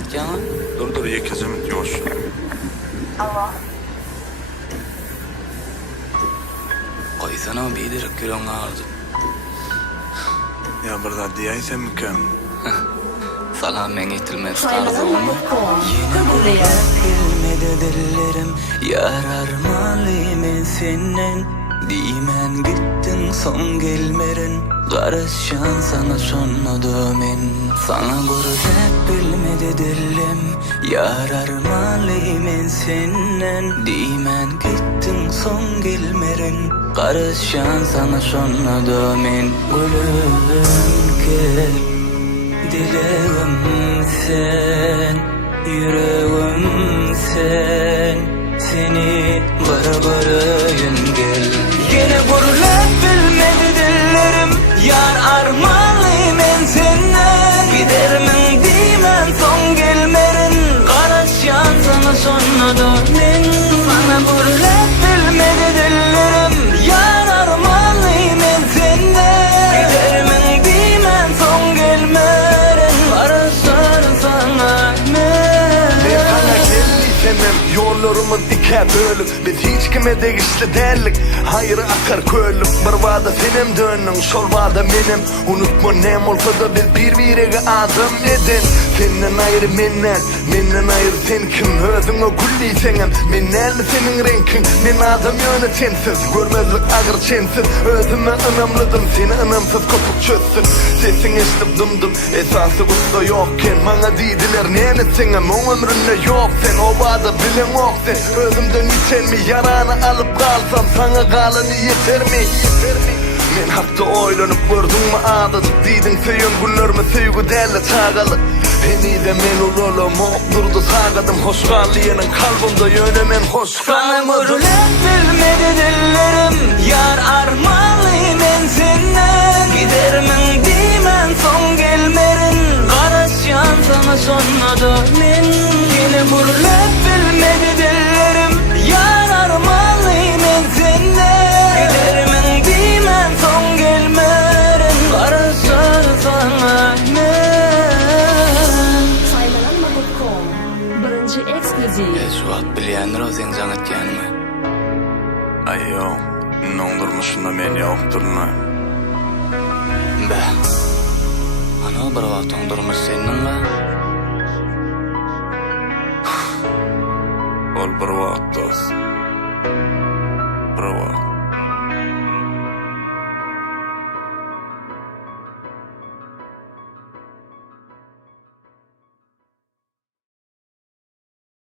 atýan? Dur yekizim ýoş. Alo. Goýsana bidirek gürüň ağrıdy. Ya bir zat diýäýsen miken? Salam men etilmez Saymadan tarzymmy? Mahmut Yine bilmedi dillerim, yarar men senden. Diýmen gittin son gelmerin, garşan sana şonnoda men. Sana gurbet bilmedi dillim, yarar men senden. Diýmen gittin son gelmerin, garşan sana şonnoda men. Gülüm gel, dileğim sen, yüreğim sen. Seni barbarayın gel. Yine gurbet bilmedi dillerim, yar armanlıyım men senden. Gidermin diýmen son gelmerin, garaşýan sana şonnoda men. Sana gurbet bilmedi dillerim, yar armanlıyım men senden. Gidermin diýmen son gelmerin, garaşýan sana men. Sana geldiysem yollarımız diker bölüp biz hiç kime degişli derlik hayır akar köylük bir vada senem dönün şol vada menem unutma nem olsa da biz birbirine adım edin senden ayrı menden ayrı sen kim özüne gülliysenem menen senin renkin men adam yönetensiz görmezlik ağır çensiz özüme ınamladım seni ınamsız kopuk çözsün sesin eşlip dımdım esası usta yokken bana didiler nenesenem o ömründe yok sen o vada bilen ok sen özümden içen mi yaranı alıp kalsam sana kalanı yeter mi? Men hakta oylanyp gördüňmi adadyk diýdiň söýen günlerime söýgü däle tagaly Beni de men ulolam durdy tagadym hoşgallygynyň kalbymda ýöne men hoş Sana gurbet bilmedi dillerim, yar armanlıyım men senden. Gidermin diýmen son gelmerin, garaşýan sana şonnoda men. Yine gurbet bilmedi dillerim, yar armanlıyım men senden. Gidermin diýmen son gelmerin, garaşýan sana men. Saymadan Mahmut birinci ekskluziv. Şu at bilýändir o sen jaň etýänmi? Aýyo, nondurmuşunda men ýokdurma. Be. Ana bir wagt ondurmuş seninle. Ol bir wagt dost. Bir wagt.